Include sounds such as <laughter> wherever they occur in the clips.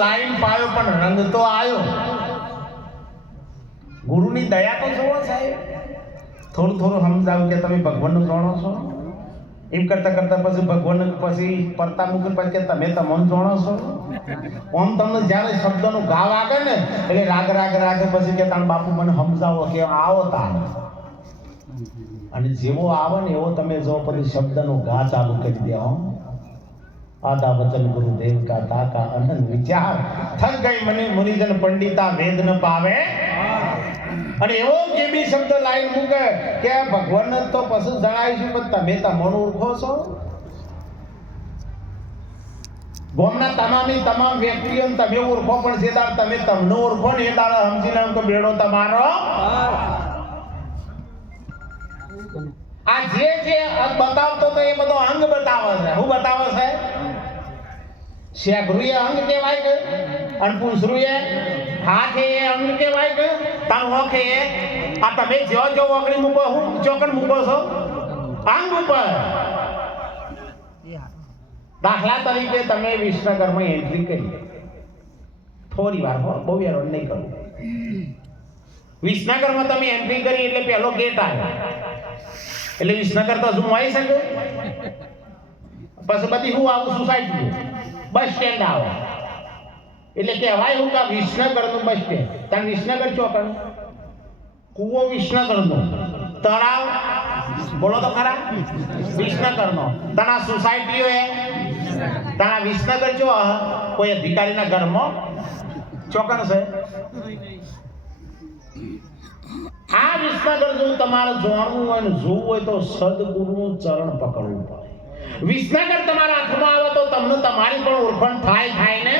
Line પાયો પણ રંગ તો આવ્યો ગુરુની દયા તો જુઓ સાહેબ. થોડું થોડું સમજાવું કે તમે ભગવાનનું જાણો છો? એમ કરતા કરતા પછી ભગવાન પછી પરતા મૂકી પછી કે તમે તમને જાણો છો? આમ તમને જ્યારે શબ્દનું ગાવ આવે ને, એટલે રાગ રાગ રાગ પછી કે તાણ બાપુ મને સમજાવો કે આવો તાર અને જેવો આવે ને એવો તમે જો પછી શબ્દનું ગા ચાલુ કરી દે આદા વચન ગુરુદેવ કા તાકા અનંત વિચાર. થક ગઈ મને મુનિજન પંડિતા વેદ ન પાવે. અને એવો જે બી શબ્દ લાઈન મૂકે કે ભગવાન તો પશુ છે, પણ તમે તમને ઓળખો છો. ગોમના તમામી તમામ વ્યક્તિઓને તમે ઓળખો, પણ જે દાડ તમે તમને ઓળખો ને એ દાડ સમજી લો કે બેડો તમારો. આ જે જે બતાવતો તો એ બધો અંગ બતાવે છે. હું બતાવે છે? શેઘરુએ અંગ કહેવાય કે? અને પૂંછરુએ હાથ એ અંગ કહેવાય કે? તાર ઓખ એ. આ તમે જો જો ઓગળી મૂકો, હું ચોકડ મૂકો છો? અંગ ઉપર. દાખલા તરીકે તમે વિશ્વકર્મા એન્ટ્રી કરી. થોડી વાર હો, બહુ યાર નહીં કરું. વિસનગરમાં તમે એન્ટ્રી કરી એટલે પહેલો ગેટ આવ્યો. એટલે વિસનગર તો શું આવી શકે? પછી બધી હું આવું સોસાયટી બસ સ્ટેન્ડ આવે. એટલે કહેવાય હું કે વિસનગરનું બસ સ્ટેન્ડ. તાર વિસનગર ચોકડ કુવો વિસનગરનો. તળાવ? બોલો તો ખરા. વિસનગરનો. તના સોસાયટીઓ એ તના વિસનગર જો કોઈ અધિકારીના ઘરમાં? ચોકડ છે આ વિસનગર જો તમારે જોવાનું હોય ને, જોવું હોય તો સદગુરુનું ચરણ પકડવું પડે. વિસનગર તમારા હાથમાં આવે તો તમને તમારી પણ ઓળખણ થાય થાય ને?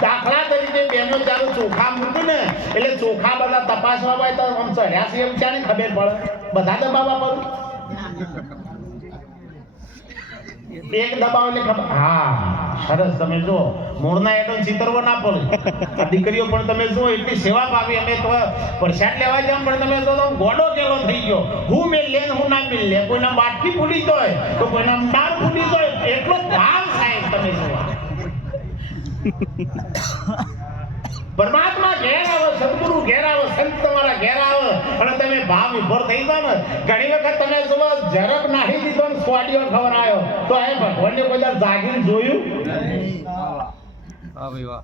દાખલા તરીકે બેનો ચાલુ ચોખા મૂક્યું ને એટલે ચોખા બધા તપાસવા હોય તો આમ ચડ્યા છે એમ ચાને ખબર પડે? બધા દબાવા પડે? એક દબાવ એટલે ખબર હા સરસ તમે જો મૂળના એનો ચિતરવો ના પડે. આ દીકરીઓ પણ તમે જો એટલી સેવા પાવી અમે તો પ્રસાદ લેવા જાવ પણ તમે તો ગોડો કેલો થઈ ગયો. હું મેં લે હું ના મેલ લે કોઈના બાટકી ફૂલી જાય તો કોઈના દાળ ફૂલી જાય એટલો ભાવ સાહેબ તમે જો પરમાત્મા ઘેર આવે, સદગુરુ ઘેર આવો, સંત તમારા ઘેર આવે, અને તમે ભાવ વિભોર થઈ જાવ ને. ઘણી વખત તમે જો ઝડપ નાખી દીધો ને સ્વાડીઓ ખબર આવ્યો તો એ ભગવાનને વાર જાગીને જોયું? વાહ ભાઈ વાહ.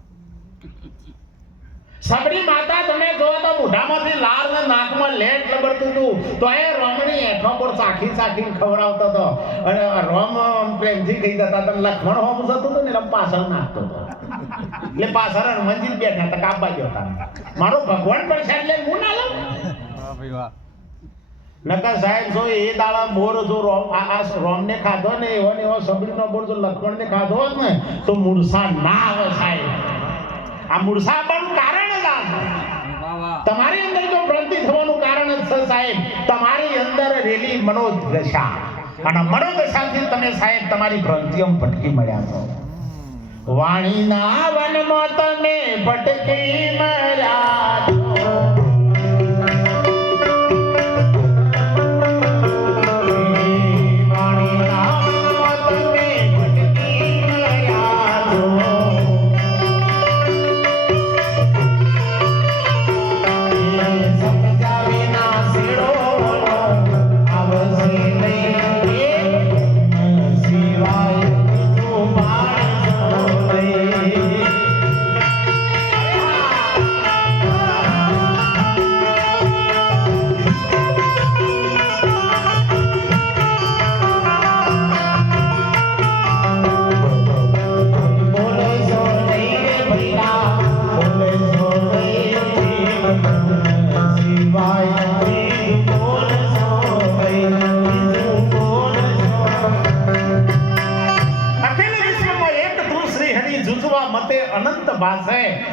સબરી માતા તમે જો તો મોઢામાંથી લાળ ને નાકમાં લેટ લબડતું હતું તો એ રમણી એઠો પર ચાખી ચાખીને ખવડાવતો હતો અને રમ પ્રેમથી કહી દેતા તમે લખમણ હોમ જતું હતું ને રમ પાછળ નાખતો હતો એટલે પાછળ હનુમાનજી બેઠા હતા કાપવા જતા મારો ભગવાન પ્રસાદ લઈને હું ના લઉં? વાહ. નકર સાહેબ, જો એ દાડા મોર જો રોમ, આ આ રોમને ખાધો ને, એવો ને એવો સબરીનો બોર જો લખણને ખાધો હોત ને, તો મૂળસા ના આવે સાહેબ. આ મૂળસા પણ કારણ જ આ તમારી અંદર જો ભ્રાંતિ થવાનું કારણ જ છે સાહેબ, તમારી અંદર રેલી મનોદશા. અને મનોદશાથી તમે સાહેબ તમારી ભ્રાંતિઓ ભટકી મળ્યા છો. વાણીના વનમાં તમે ભટકી મળ્યા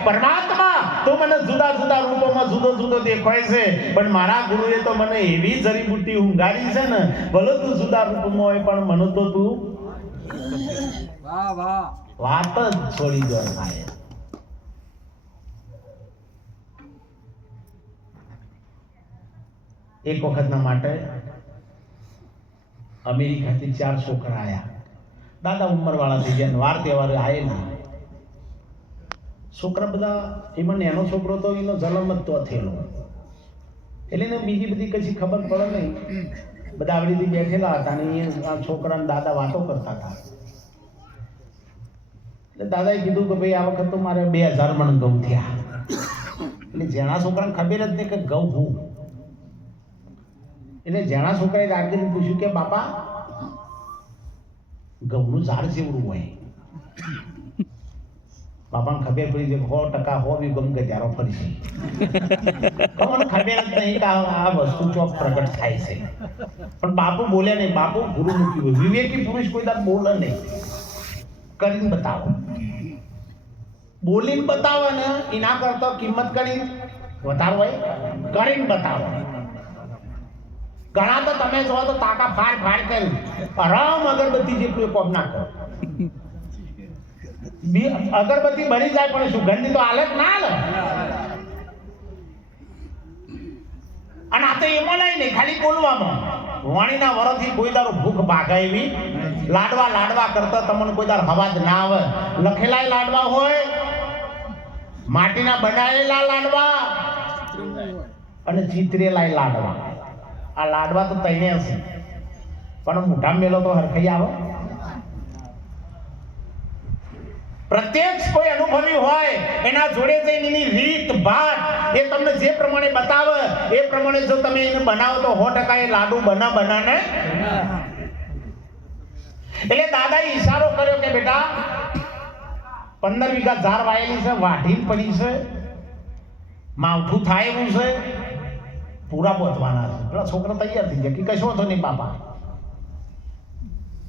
પરમાત્મા તો મને જુદા જુદા રૂપોમાં જુદો જુદો દેખાય છે. પણ મારા ગુરુએ તો મને એવી જડીબુટ્ટી ઊંઘાડી છે ને, ભલે તું જુદા રૂપમાં હોય, પણ મને તો તું વાહ વાહ વાત જ છોડી દો ભાઈ. એક વખતના માટે અમેરિકાથી ચાર છોકરા આયા. દાદા ઉંમર વાળા થઈ ગયા વાર તહેવાર આયેલા. છોકરા બધા, એમાં નાનો છોકરો તો એનો જન્મ જ તો થયેલો એટલે એને બીજી બધી કશી ખબર પડે નહીં. બધા આવડી રીતે બેઠેલા હતા ને આ છોકરાને દાદા વાતો કરતા હતા. એટલે દાદાએ કીધું કે ભાઈ, આ વખત તો મારે બે હજાર મણ ઘઉં થયા. એટલે જેણા છોકરાને ખબર જ નહીં કે ઘઉં હું. એટલે જેણા છોકરાએ આગળ પૂછ્યું કે, બાપા, ઘઉંનું ઝાડ જેવડું હોય. બાપાને ખબર પડી છે સો ટકા હો બી ગમ કે ત્યારો ફરી છે તો ખબર જ નહીં કે આ વસ્તુ ચોક પ્રગટ થાય છે. પણ બાપુ બોલ્યા નહીં. બાપુ ગુરુમુખી હોય. વિવેકી પુરુષ કોઈ દાડ બોલે નહીં. કરીને બતાવો. બોલીને બતાવો ને, એના કરતો કિંમત કરી વધારો હોય કરીને બતાવો. ઘણા તો તમે જો તો તાકા ફાડ ફાડ કરી. આરામ અગરબત્તી જેટલું કોમ ના કરો અગરબત્તી બની જાય, પણ સુગંધ તો હાલત ના હાલે. અને આ તો એમાં નહીં ને, ખાલી બોલવામાં. વાણીના વરથી કોઈ દારો ભૂખ ભાગાવી લાડવા લાડવા કરતા તમને કોઈ દાર અવાજ ના આવે. લખેલાય લાડવા હોય, માટીના બનાવેલા લાડવા, અને ચિત્રેલાય લાડવા. આ લાડવા તો તૈને હશે. પણ મોઢા મેલો તો હરખાઈ આવે. પ્રત્યક્ષ કોઈ અનુભવી હોય, એના જોડે જઈને એની રીત, ભાત, એ તમને જે પ્રમાણે બતાવે, એ પ્રમાણે જો તમે એને બનાવો તો સો ટકા એ લાડુ બના બનાને એટલે દાદાએ ઈશારો કર્યો કે બેટા, પંદર વીઘા ઝાર વાયેલી છે વાઢી પડી છે, માવઠું થાય એવું છે, પૂરા પહોંચવાના છે. પેલા છોકરા તૈયાર થઈ ગયા. કે કશો હતો નહીં બાપા.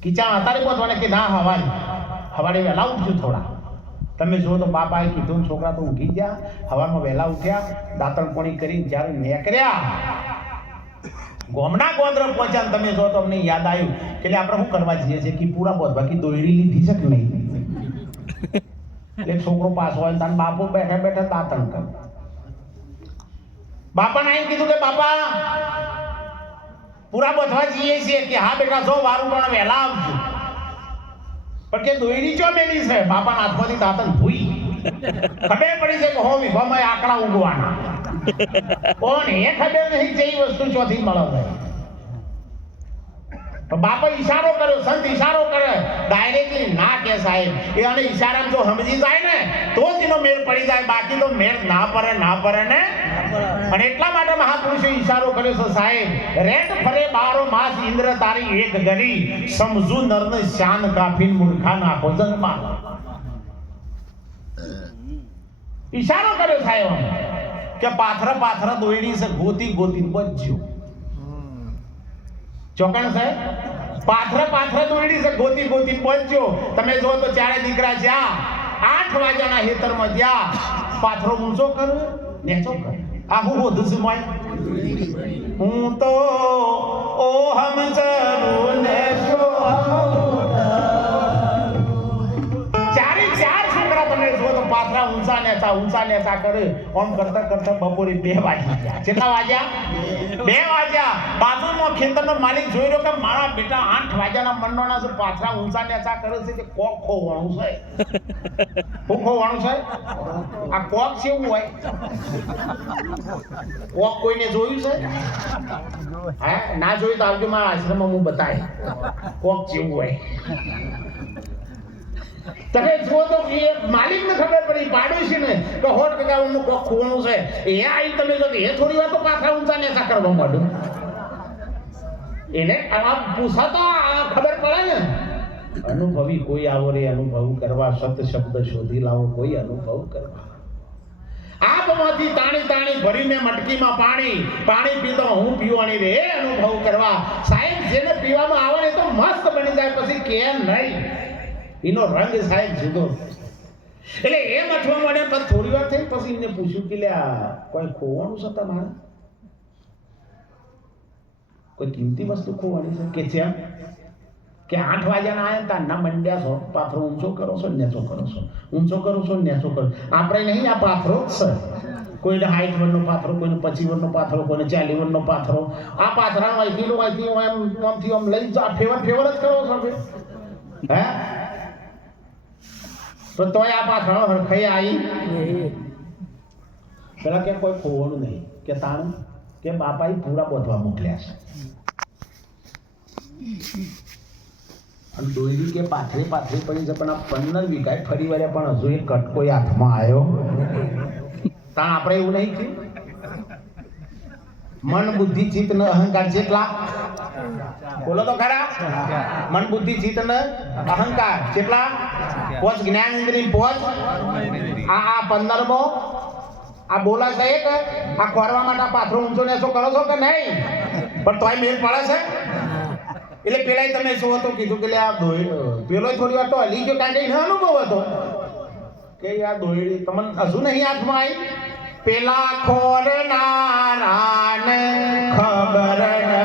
કિચા અતારે પહોંચવાના કે ના, હવારે. હવારે વહેલા ઉઠજો થોડા. તમે જો તો બાપાએ કીધું, છોકરા, તો ઊંઘી ગયા હવામાં વહેલા ઉઠ્યા, દાંતણ પોણી કરીને જ્યારે નીકળ્યા. ગોમના ગોંદ્ર પહોંચ્યા તમે જો તો અમને યાદ આવ્યું એટલે આપણે શું કરવા જઈએ છીએ? કે પૂરા બોધ બાકી દોયડી લીધી છે કે નહીં? એટલે છોકરો પાસ હોય તાન બાપુ બેઠા બેઠા દાંતણ કર. બાપાને એમ કીધું કે, બાપા, પૂરા બધવા જઈએ છીએ કે હા બેટા, જો વારું પણ વહેલા આવજો. પણ કે દોયડી ચો મેલી છે? બાપાના હાથમાંથી દાંતણ ભૂઈ. ખબર પડી છે કે હો વિભામાં આંકડા ઉગવાના. કોણ એ ખબર નહીં જે વસ્તુ ચોથી મળે બાપા ઈશારો કર્યો, સંત ઈશારો કરે. ના સાહેબ. એ અને ઈશારામાં જો સમજી જાય ને, તો જ એનો મેળ પડી જાય. બાકી તો મેળ ના પડે ના પડે ને? અને એટલા માટે મહાપુરુષે ઈશારો કર્યો છે, સાહેબ. રેટ ફરે બારો માસ ઇન્દ્ર તારી એક ગરી. સમજુ નરને શાન કાફીન મૂર્ખા નાખો જન્મા ઈશારો કર્યો સાહેબ કે પાથર પાથર દોયડી છે, ગોતી ગોતી બચ્યો ચોકણ છે પાથર પાથર દોરડી છે, ગોતી ગોતી પહોંચ્યો. તમે જો તો ચારે દીકરા જ્યાં આઠ વાગ્યાના હેતરમાં જ્યાં પાથરો ઊંચો કર નેચો કર આ હું બધું છું હું તો ઓ હમ ઊંચા નેતા ઊંચા નેતા કરે. ઓમ કરતા કરતા બપોરે બે વાગી ગયા. કેટલા વાગ્યા? બે વાગ્યા. બાજુમાં ખેતરનો માલિક જોઈ રહ્યો કે મારા બેટા આઠ વાગ્યાના મંડોના છે, પાથરા ઊંચા નેતા કરે છે કે કોક ખોવાણું છે. શું ખોવાનું છે? આ કોક છે એવું હોય? કોક કોઈને જોયું છે? હા? ના જોયું તો આવજો, મારા આશ્રમમાં હું બતાય કોક જેવું હોય? તમે જુઓ તો એ માલિકને ખબર પડી પાડોશી ને કે હોટ ટકા હું કોક ખૂણું છે. એ આવી તમે જો એ થોડી વાર તો પાછા ઊંચા નેચા કરવા માંડ્યું એને આવા પૂછા તો આ ખબર પડે ને. અનુભવી કોઈ આવો રે, અનુભવ કરવા સત શબ્દ શોધી લાવો, કોઈ અનુભવ કરવા. આપમાંથી તાણી તાણી ભરીને મટકીમાં પાણી પાણી પીતો હું પીવાની રે, અનુભવ કરવા. સાહેબ, જેને પીવામાં આવે તો મસ્ત બની જાય, પછી કેમ નહીં. એનો રંગ સાહેબ જુદો એટલે એમ અઠવા માંડ્યા પણ થોડી વાર થઈ પછી એમને પૂછ્યું કે લે, આ કોઈ ખોવાનું છે તમારે? કોઈ કિંમતી વસ્તુ ખોવાની છે? કે છે કે આઠ વાગ્યાના આયા તા ના મંડ્યા છો? પાથરો ઊંચો કરો છો નેચો કરો છો? ઊંચો કરો છો નેચો કરો? આપણે નહીં, આ પાથરો જ છે. કોઈને હાઈટ વનનો પાથરો, કોઈને પચી વરનો પાથરો, કોઈને ચાલી વનનો પાથરો. આ પાથરા અહીંથી લો અહીંથી એમ આમથી આમ લઈ જા, ફેવર ફેવર જ કરો છો હે? તો તોય આ પાછળ હરખાઈ આવી પેલા કે કોઈ ખોવાનું નહીં? કે તાણ? કે બાપાએ પૂરા બોધવા મોકલ્યા છે. અને દોયડી કે પાથરી પાથરી પડી છે પણ આ પંદર વીઘાએ ફરી વળ્યા પણ હજુ એ કટકો હાથમાં આવ્યો. તાણ આપણે એવું નહીં થયું? મન બુદ્ધિ ચિત્ત ને અહંકાર જેટલા. બોલો તો ખરા? મન બુદ્ધિ ચિત્ત ને અહંકાર જેટલા. પોચ જ્ઞાન ઇન્દ્રિય પોચ. આ આ પંદરમો. આ બોલા છે એક. આ ખોરવા માટે પાથરો ઊંચો નેસો કરો છો કે નહીં? પણ તોય મેલ પડે છે. એટલે પેલા તમે શું હતો? કીધું કે આ ધોઈ પેલો થોડી વાર તો હલી ગયો કારણ અનુભવ હતો. કે આ ધોઈ તમને હજુ નહીં હાથમાં આવી? પેલા ખોરનારાને ખબર નથી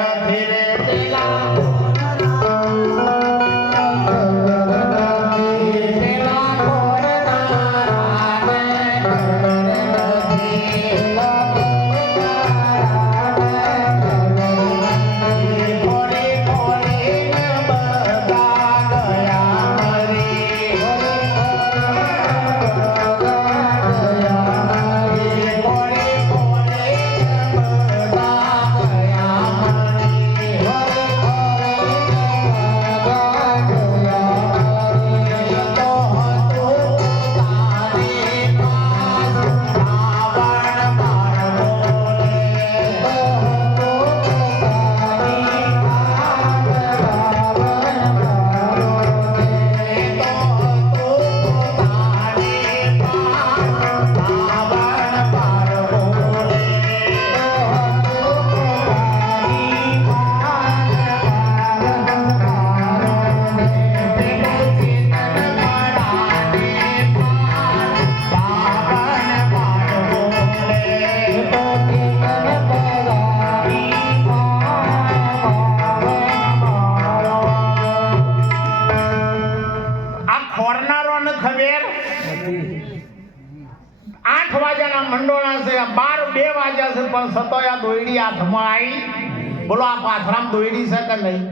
દોયડી શકે નહીં?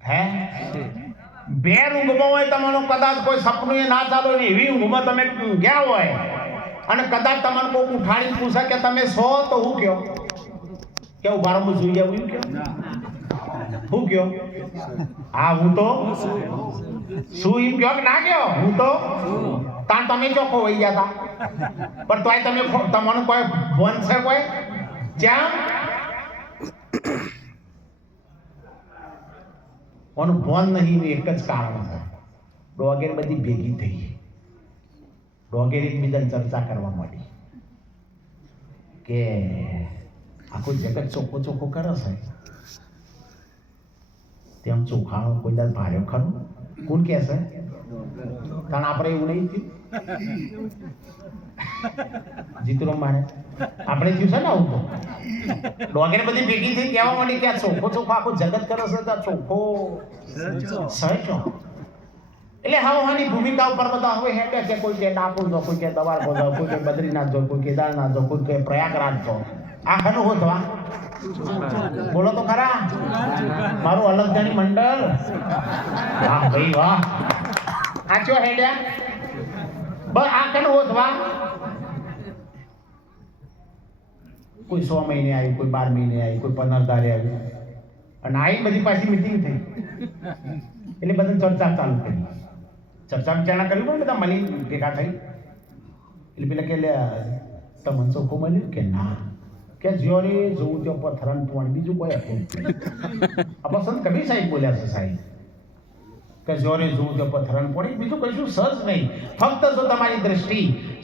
હે? બે ઊંઘમાં હોય તમારું કદાચ કોઈ સપનું એ ના ચાલો ને એવી ઊંઘમાં તમે ગયા હોય અને કદાચ તમને કોઈ ઉઠાડીને પૂછે કે તમે સો તો હું કયો? કે હું સુઈ જાઉં એવું કયો? હું કયો? હા, હું તો શું એમ કયો કે ના કયો? હું તો તાન તમે ચોખ્ખો હોઈ ગયા હતા પણ તોય તમે તમારું કોઈ બનશે કોઈ? જ્યાં કોનું ભણ નહીં એક જ કારણ છે. ડોગેર બધી ભેગી થઈ ડોગેર એકબીજાને ચર્ચા કરવા માંડી. કે આખું જગત ચોખ્ખો ચોખ્ખો કરે છે. તેમ ચોખાણો કોઈ દાદ ભાર્યો ખરું? કોણ કહે છે? કારણ આપણે એવું નહીં થયું. જીતુરો માણે. આપણે થયું છે ને આવું તો? ડોગેર બધી ભેગી થઈ કહેવા માંડી કે આ ચોખ્ખો ચોખ્ખો આખો જગત કરે છે તો આ ચોખ્ખો સહેજો એટલે હા હાની ભૂમિકા ઉપર બધા હવે હેડે કે કોઈ કે ડાપુર જો કોઈ કે દવાર જો કોઈ કે બદ્રીનાથ જો કોઈ કેદારનાથ જો કોઈ કે પ્રયાગરાજ જો આ હનું હોતવા બોલો તો ખરા? મારું અલગજાની મંડળ? વાહ ભાઈ વાહ. આ ચો હેડ્યા? બસ આ કનું હોતવા કોઈ સો મહિને આવી કોઈ બાર મહિને આવી કોઈ પંદર તારે આવી. અને આવી બધી પાછી મિટિંગ થઈ. એટલે બધા ચર્ચા ચાલુ કરી ચર્ચા વિચારણા કરી પણ બધા મળી ભેગા થઈ. એટલે પેલા કે તમને ચોખ્ખું મળ્યું? કે ના. કે જ્યો રે ત્યાં ત્યાં થરણ પણ બીજું કોઈ હતું. <laughs> આ પસંદ કબીર સાહેબ બોલ્યા છે સાહેબ. કે જોરે જોવું કે પથરણ પડી. બીજું કશું સહજ નહીં. ફક્ત જો તમારી દ્રષ્ટિ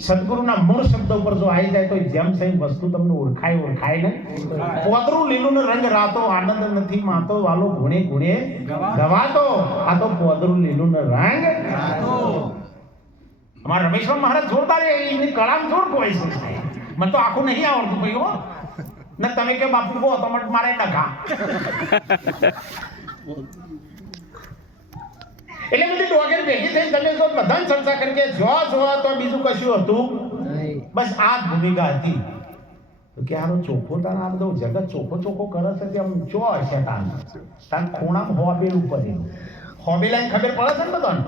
સદગુરુના મૂળ શબ્દ ઉપર જો આવી જાય તો જેમ સહી વસ્તુ તમને ઓળખાય ઓળખાય ને? પોતરું લીલું રંગ રાતો આનંદ નથી માતો વાલો ગુણે ગુણે ગવાતો. આ તો પોતરું લીલું રંગ રાતો. અમારા રમેશ્વર મહારાજ જોરદાર એમની કળામાં જોર હોય છે. મને તો આખું નહીં આવડતું ભાઈ હો. ને તમે કે બાપુ કહો તો મને મારે ડખા એટલે બધી ડોગેર ભેગી થઈ તમે તો બધાને ચર્ચા કરી કે જો જોવા તો બીજું કશું હતું? બસ આ જ ભૂમિકા હતી. તો કે આનો ચોખ્ખો તાર આ બધો જગત ચોખ્ખો ચોખ્ખો કરે છે કે આમ જો હશે તાન તાન ખૂણામાં હોવા બેલું પડેલું હોબીલાને ખબર પડે છે ને બધાને?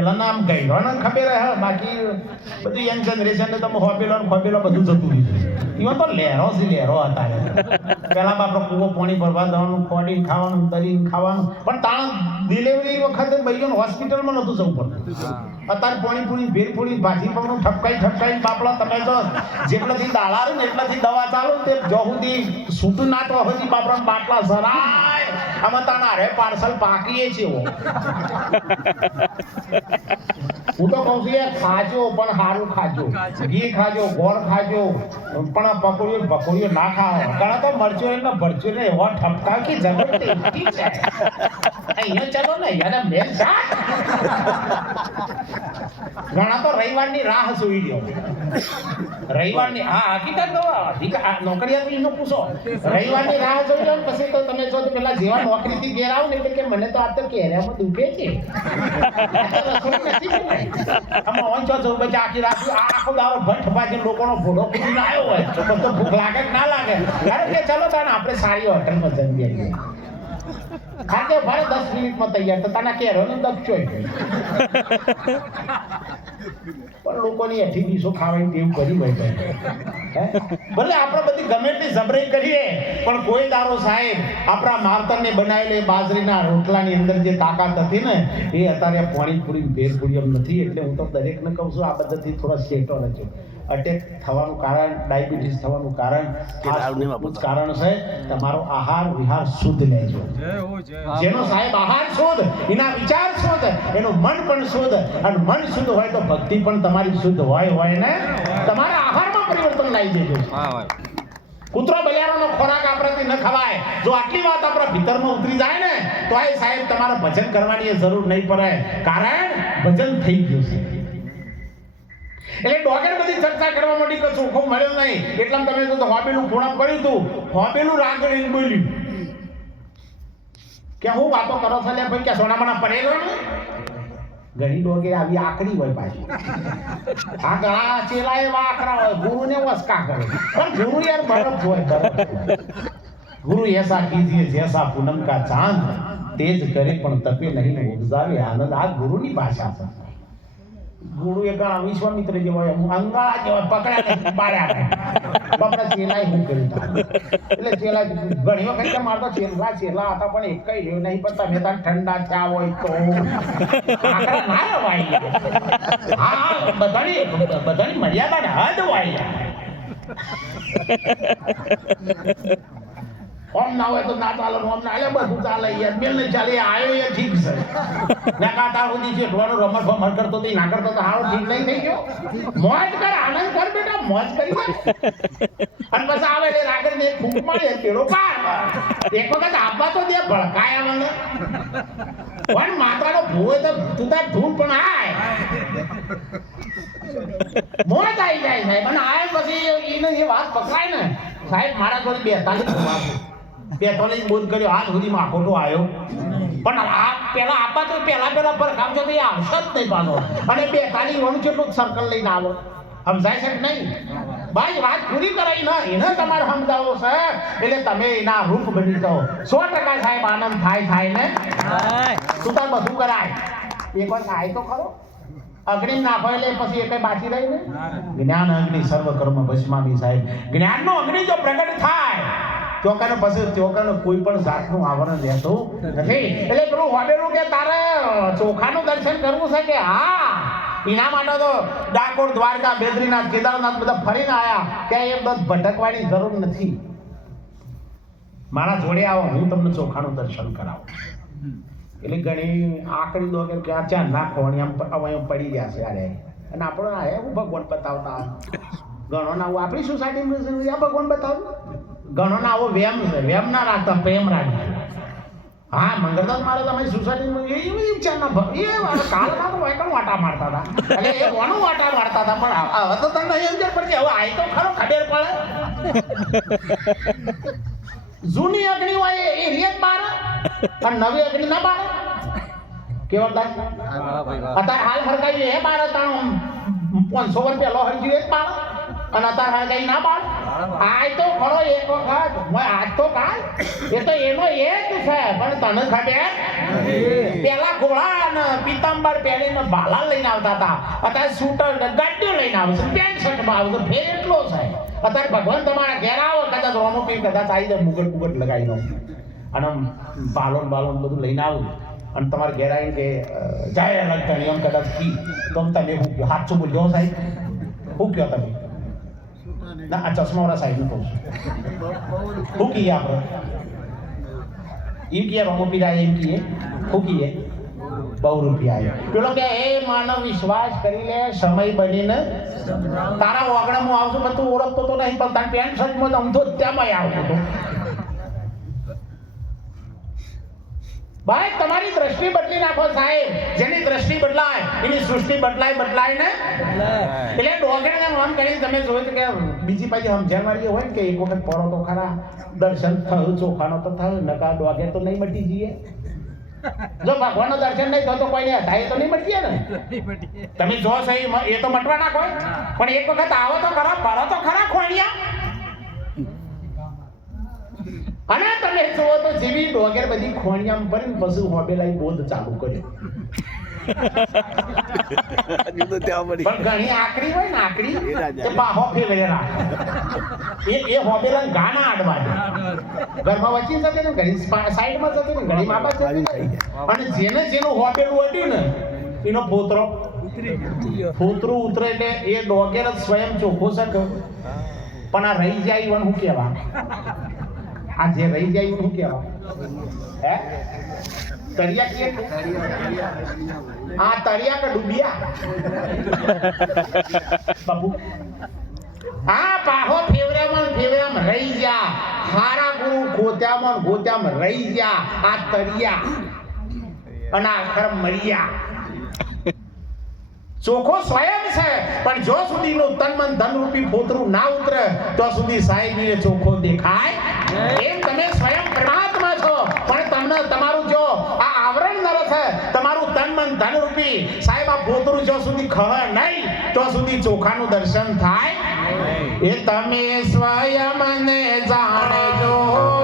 નામ આમ ગઈડોને ખબર હે બાકી બધી યંગ જનરેશનને તમે હોબેલો ને ખોબીલો બધું જતું રહ્યું એમાં તો લહેરો છે લહેરો હતા પહેલા બાપડો કૂવો પાણી ભરવા જવાનું ખોડીને ખાવાનું તરીને ખાવાનું. પણ તાણ ડિલિવરી વખતે ભાઈઓને હોસ્પિટલમાં નહોતું જવું પડતું. અત્યારે પોણી પૂરી ભેર પૂરી ભાજી પણ ઠપકાઈ ઠપકાઈ બાપડા તમે તો જેટલાથી દાળા ને એટલાથી દવા ચાલો તે જો સુધી ના તો હજી બાપડા બાટલા સરાય. આમાં તાના રે પાર્સલ પાકીએ છે એવો હું તો કહું છું યાર ખાજો પણ સારું ખાજો. ઘી ખાજો ગોળ ખાજો. પણ પકોડીઓ પકોડીઓ ના ખાઓ ઘણા તો મરચો ને ભરચો ને એવા ઠપકા કે જબર અહીંયા ચલો ને યાર મેં ઘણા તો રવિવારની રાહ જોઈ ગયો રવિવારની, હા, હકીકત આ નોકરિયાત એનો પૂછો. રવિવારની રાહ જોઈ લો પછી તો તમે જો પેલા જેવા નોકરીથી ઘેર આવો ને એટલે કે મને તો આ તો કેરિયામાં દુખે છે. આમાં ઓંચો જો બચા આખી રાત આ આખો દારો ભઠ્ઠ બાજી લોકોનો ફોટો ખુદીને આવ્યો હોય. તો ભૂખ લાગે ના લાગે? અરે કે ચલો તાને, આપણે સારી હોટલમાં જમી આવીએ. ખાતે ભરે દસ મિનિટમાં તૈયાર. તો તને કે રોને દક્ષો પણ લોકોની એઠી દિવસો ખાવાની ટેવ કરી હોય. ભલે આપણે બધી ગમે એટલી જબરાઈ કરીએ, પણ કોઈ દારો સાહેબ, આપણા માવતરને બનાવેલી બાજરીના રોટલાની અંદર જે તાકાત હતી ને, એ અત્યારે પાણીપુરી ભેરપુરી એમ નથી. એટલે હું તો દરેકને કહું છું, આ પદ્ધતિ થોડા શેટો રહેજો અટેક થવાનું કારણ ડાયાબિટીસ થવાનું કારણ કારણ છે તમારો આહાર વિહાર શુદ્ધ લેજો. જય હો જય જેનો સાહેબ આહાર શુદ્ધ એના વિચાર શુદ્ધ એનું મન પણ શુદ્ધ અને મન શુદ્ધ હોય તો ભક્તિ પણ તમારી શુદ્ધ હોય હોય ને? તમારા આહારમાં પરિવર્તન લાવી દેજો. કૂતરો બલિયારાનો ખોરાક આપણાથી ન ખવાય. જો આટલી વાત આપણા ભીતરમાં ઉતરી જાય ને તો આ સાહેબ તમારે ભજન કરવાની જરૂર નહીં પડે. કારણ ભજન થઈ ગયું છે. એટલે ડોગેર બધી ચર્ચા કરવા માંડી કશું ચોખ્ખો મળ્યો નહીં. એટલા તમે તો હોબેલું ખૂણા કર્યું હતું. હોબેલું રાગ લઈને બોલ્યું કે હું વાતો કરો છો લે ભાઈ, કે સોનામાના પડેલો ને? ઘણી ડોગે આવી આકડી હોય પાછી. આ ઘણા ચેલા એવા આકરા હોય, ગુરુને વસકા કરે. પણ ગુરુ યાર બરફ હોય ગુરુ એસા કીજીએ જેસા પૂનમ કા ચાંદ, તેજ કરે પણ તપે નહીં ઉપજાવે આનંદ. આ ગુરુની ભાષા છે. ગુરુ એ વિશ્વામિત્ર જેવા અંગાળા જેવા પકડ્યા પાડ્યા બાપડા ચેલાય હું કર્યું એટલે ચેલા ઘણી વખત મારે તો ચેલા ચેલા હતા પણ એક કઈ રહ્યું નહીં, પણ તમે તાર ઠંડા ચા હોય તો. આકરા વાઈ હા, બધાની બધાની મર્યાદા હદ યાર. ઓમ ના હોય તો ના ચાલે ઓમ ના એટલે બધું ચાલે યાર. બેલ ને ચાલે આયો એ ઠીક છે. ના કાતા સુધી છે ઢોળો રમત ભમર કરતો તો ના કરતો તો હાવ ઠીક, નહીં થઈ ગયો. મોજ કર, આનંદ કર, બેટા, મોજ કરી અને પછી આવે એટલે રાગર ને ફૂંક મારે પેલો પાર એક વખત આપવા તો દે, ભડકાયા મને પણ માતાનો ભૂવો તો તું તાર ધૂળ પણ આય. મોજ આવી જાય, સાહેબ. અને આય પછી એને એ વાત પકડાય ને. સાહેબ, મારા જોડે બેતાલીસ કમાશે બેતાલીસ બોધ કર્યો. હાથ સુધીમાં ખોટો આવ્યો. પણ આ પેલા આપવા તો પેલા પેલા પર કામ છે તો એ આવશે જ નહીં પાછો. અને બેતાલીસ વણું કેટલું સર્કલ લઈને આવો. સમજાય છે કે નહીં? ભાઈ વાત પૂરી કરાઈ ના. એને તમારે સમજાવો સાહેબ એટલે તમે એના રૂપ બની જાઓ. સો ટકા સાહેબ આનંદ થાય થાય ને? શું તાર બધું કરાય. એક વાર થાય તો ખરો. અગ્નિ નાખો એટલે પછી એ કઈ બાકી રહી ને? જ્ઞાન અગ્નિ સર્વ કર્મ ભસ્મામી સાહેબ. જ્ઞાનનો અગ્નિ જો પ્રગટ થાય ચોકાને પછી ચોકાનો કોઈ પણ જાતનું આવરણ રહેતું નથી. એટલે પેલું હોડેલું કે તારે ચોખાનું દર્શન કરવું છે કે? હા. એના માટે તો ડાકોર, દ્વારકા, બેદરીનાથ, કેદારનાથ બધા ફરીને આયા. ત્યાં એ બધા ભટકવાની જરૂર નથી. મારા જોડે આવો, હું તમને ચોખાનું દર્શન કરાવું. એટલે ઘણી આકડી દો કે ક્યાં ચાર નાખો આમ આમ પડી ગયા છે અરે અને આપણો આ ભગવાન બતાવતા. ગણો ના આપણી આ ભગવાન બતાવું. ગણો ના આવો, વેમ છે. વેમ ના રાખતા, પ્રેમ રાખજો હા મંગળદાસ મારે તમારી સોસાયટીમાં એ બધી ઈચ્છા ના ભ- એ વા- કાલ ના તો વાયકણ વાટા મારતા હતા? એટલે એ કોનું વાટા મારતા હતા? પણ હવે તો તમને નહીં સમજણ પડતી હવે આય તો ખરો, ખબર પડે. જૂની અગ્નિ હોય એ રેત બાર, પણ નવી અગ્નિ ના બાર. કેવા થાય અત્યારે હાલ હરકાઈ એ બાર હતા પાંચસો વર્ષ પહેલો હરજી એક બાર, અને અત્યારે હરકાઈ ના બાર. આય તો ખરો એક વખત. આજ તો કાલ. એ તો એનો એ જ છે. પણ તને ખબર? પેલા ઘોડા ને પીતાંબર પહેરીને ભાલા લઈને આવતા હતા. અત્યારે શૂટર ને ગાડીઓ લઈને આવશે પેન્ટ શર્ટમાં આવે છે. ફેર એટલો છે. અત્યારે ભગવાન તમારા ઘેર આવો. કદાચ રોનો પી કદાચ આવી જાય. મુગટ મુગટ લગાવી દઉં. અને બાલોન બાલોન બધું લઈને આવું. અને તમારે ઘેર આવીને કે જાય અલગ એમ કદાચ કી. તો તમે હું સાચું બોલ્યો સાહેબ? હું કયો તમે? ના આ ચશ્માવાળા સાહેબનું કહું શું કહીએ આપણે એમ કહીએ રોમો પીરા એમ કહીએ શું કહીએ બહુ રૂપિયા પેલો કે એ માનવ વિશ્વાસ કરી લે સમય બનીને તારા વાગડામાં આવશું પણ તું ઓળખતો તો નહીં પણ તારી પેન્ટ શર્ટમાં તો અમથો ત્યાં આવતો તો ભાઈ તમારી દ્રષ્ટિ બદલી નાખો સાહેબ. જેની દ્રષ્ટિ બદલાય એની સૃષ્ટિ બદલાય બદલાય ને? એટલે ડોગરાને આમ કરીને તમે જોયું કે બીજી પાછી સમજણ વાળી હોય કે એક વખત પરો તો ખરા દર્શન થયું ચોખાનો તો થયું નકા ડોગે તો નહીં મટી જઈએ. જો ભગવાનનો દર્શન નહીં થતો તો કોઈને હટાય તો નહીં મટીએ ને? તમે જો સહી એ તો મટવા ના કોઈ પણ એક વખત આવો તો ખરા પરો તો ખરા ખોણિયા. અને તમે જુઓ તો જેવી ડોગેર બધી ખોણિયામ ભરીને પછી હોબેલાઈ બોધ ચાલુ કર્યો. પણ ઘણી આકડી હોય ને આકડી તે બાહો ફેવરેલા એ એ હોબેલા ગાના આડવા ઘરમાં વચ્ચે જતે ને ઘણી સાઈડમાં જતે ને ઘણી માપા જતે અને જેને જેનું હોબેલું હતું ને એનો પોતરો. પોતરું ઉતરે એટલે એ ડોગેર જ સ્વયં ચોખ્ખો શકે પણ આ રહી જાય પણ હું કહેવા. આ જે રહી જાય શું કહેવાય? હે? તળિયા કે? આ તળિયા કે ડૂબિયા બાપુ. આ પાહો ફેવરામાં ફેવરામ રહી જા હારા ગુરુ ગોત્યામાં ગોત્યામ રહી જા આ તરિયા અને આ ખર મરિયા. ચોખ્ખો સ્વયં છે. પણ જો સુધીનું તન મન ધન રૂપી ફોતરું ના ઉતરે, તો સુધી સાહેબીને ચોખ્ખો દેખાય એમ તમે સ્વયં પરમાત્મા છો. પણ તમને તમારું જો આ આવરણ નર છે, તમારું તન મન ધન રૂપી સાહેબ, આ ફોતરું જો સુધી ખબર નહીં, તો સુધી ચોખાનું દર્શન થાય એ તમે સ્વયં ને જાણજો.